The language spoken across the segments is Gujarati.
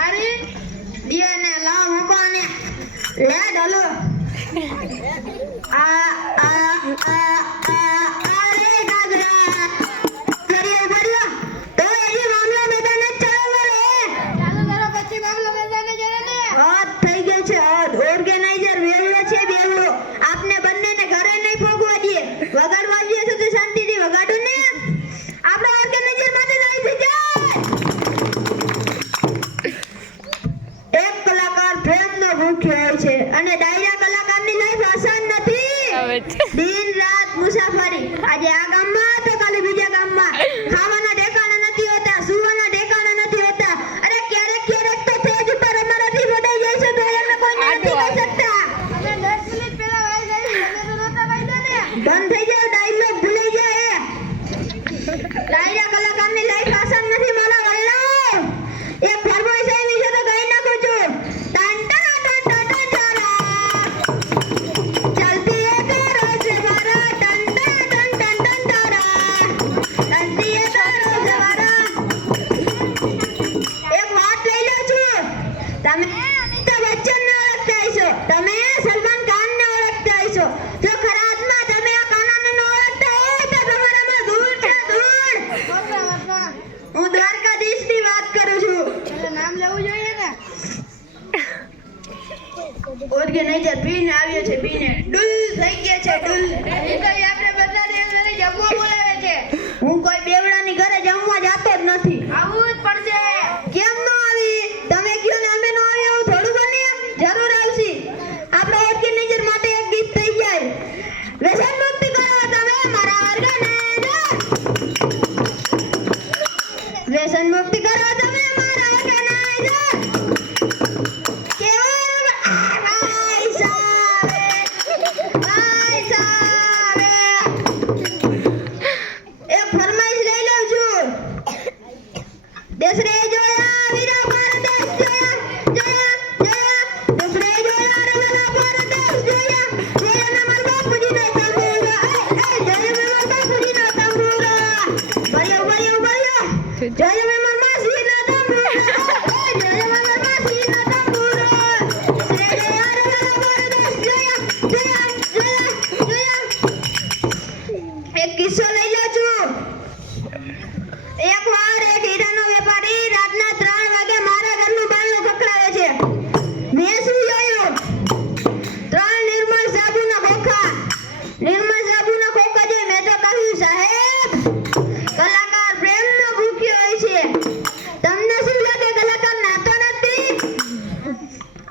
મારી દિયાને લાવ મૂકવાને લે ડલો આ રે ગાગરા કરીએ ભર્યો તો એ મામલો મેદાન જ ચાલુ રે ચાલુ કરો પછી મામલો મેદાને જરે ને હાથ થઈ ગયો છે હાથ ઓર્ગેનાઇઝર વેલો છે બેલો આપને બંનેને ઘરે નહીં ભોગવા દે વગાડવા દે તો શાંતિથી વગાડો ને આપણે ઓર્ગેનાઇઝર માટે લાઈ થઈ જાય એક કલાકાર પ્રેમનો ભૂખ્યો હોય છે અને ડાયરા કલાકારની લાઈફ આસાન નથી દિન રાત મુસાફરી આજે આ ગામમાં તો કાલે બીજા ગામમાં ખાવાના ઠેકાણા નથી હોતા સુવાના ઠેકાણા નથી હોતા અરે ક્યારેક તો તેજ ઉપર અમારાથી વડાઈ જાય છે તો એમને કોઈ નથી કહી શકતા અમે 10 મિનિટ પહેલા વાઈ ગઈ અમે તો નહોતા વાઈડા ને બંધ થઈ જાવ ડાયલોગ ભૂલી જાય ડાયરા કલાકારની લાઈફ આસાન નથી મારા વાળો એક ફરમાઈશ આવી છે તો ગાઈ નાખું છું ટન ટન ટન ટન તારા ચલતી હે તો રોજ મારા ટન ટન ટન ટન તારા ચલતી હે તો રોજ મારા એક વાત લઈ લો છું તમે અમિતાભ બચ્ચનને ઓળખતા હશો તમે સલમાન ખાનને ઓળખતા હશો જો ખરા આત્મા તમે આ કાનાને ન ઓળખતા હોય તો તમારામાં ધૂળ છે ધૂળ હું દ્વારકાધીશની વાત કરું છું એટલે નામ લેવું જોઈએ ને ઓર્ગેનાઇઝર પીને આવ્યો છે પીને ડુલ થઈ ગયા છે ડુલ એ તો આપણે બધાને ઘરે જમવા બોલાવે છે હું કોઈ બેવડાની ઘરે જમવા જાતો જ નથી આવું જ પડશે કેમ ન આવી તમે કયો ને અમે ન આવી આવું થોડું બને જરૂર આવશી આપણે ઓર્ગેનાઇઝર માટે એક ગીત થઈ જાય વ્યસન મુક્તિ કરો તમે મારા ઓર્ગેનાઇઝર વ્યસન મુક્તિ કરો તમે મારા ઓર્ગેનાઇઝર જય મેમન માસી ના તંબુરા જય મેમન માસી ના તંબુરા શ્રી યાર બરદેશ જય એક કિસ્સો લઈ લો છું એકવાર એક હીરાનો વેપારી રાતના 3 વાગે મારા ઘરનું બારણું ખખડાવે છે મેં શું જોયું 3 નિર્મળ સાબુના ખોખા જોઈ મેં તો કહ્યું સાહેબ કલાકાર પ્રેમનો ભૂખ્યો હોય છે તમને શું લાગે કલાકાર નાતો નથી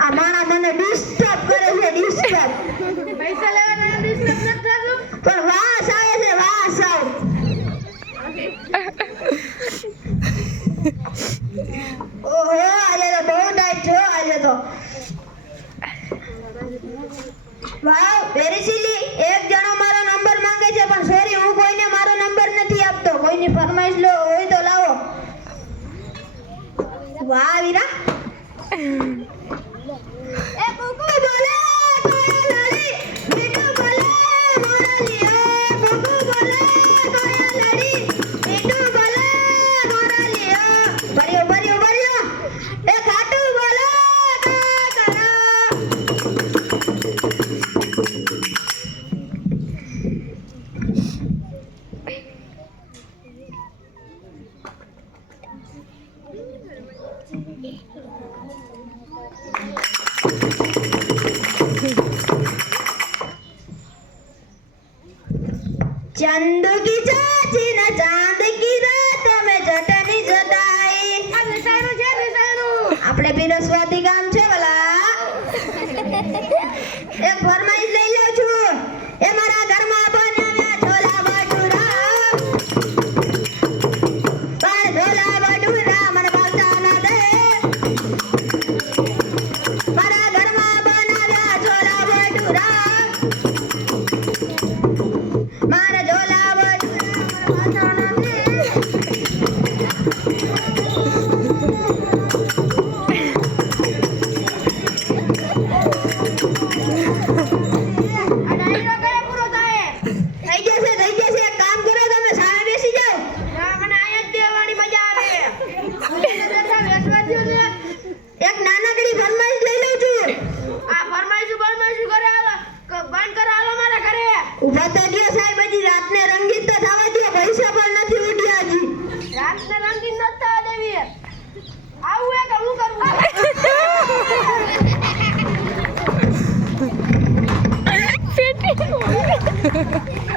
આ માણા મને ડિસ્ટર્બ કરે છે ડિસ્ટર્બ પૈસા લેવાના ડિસ્ટર્બ નથી થતું પણ વાસ આવે છે વાસ આવ ઓહો આજે તો બહુ ટાઈટ છો આજે તો વાવ વેરી સિલી એક જણો મારો નંબર માંગે છે પણ સોરી હું કોઈને મારો નંબર નથી આપતો કોઈની ફરમાઈશ લો હોય તો લાવો વાહ વીરા એ કુકુ બોલે કોયલડી મીઠું બોલે મોરલિયો કુકુ બોલે કોયલડી મીઠું બોલે મોરલિયો ભર્યો એ ખાટું બોલે કાકરા चंदू की चाची ना चांद की रात में चटनी जताई આપણે બિરસવાતી ગામ છે ભલા એક ફરમાઈશ લઈ લો છું એ મારા ઘરમાં બનાવ્યા છોલા ભટુરા પણ છોલા ભટુરા મને ભાવતા નથી મારા ઘરમાં બનાવ્યા છોલા ભટુરા મારા છોલા ભટુરા મને ભાવતા નથી છે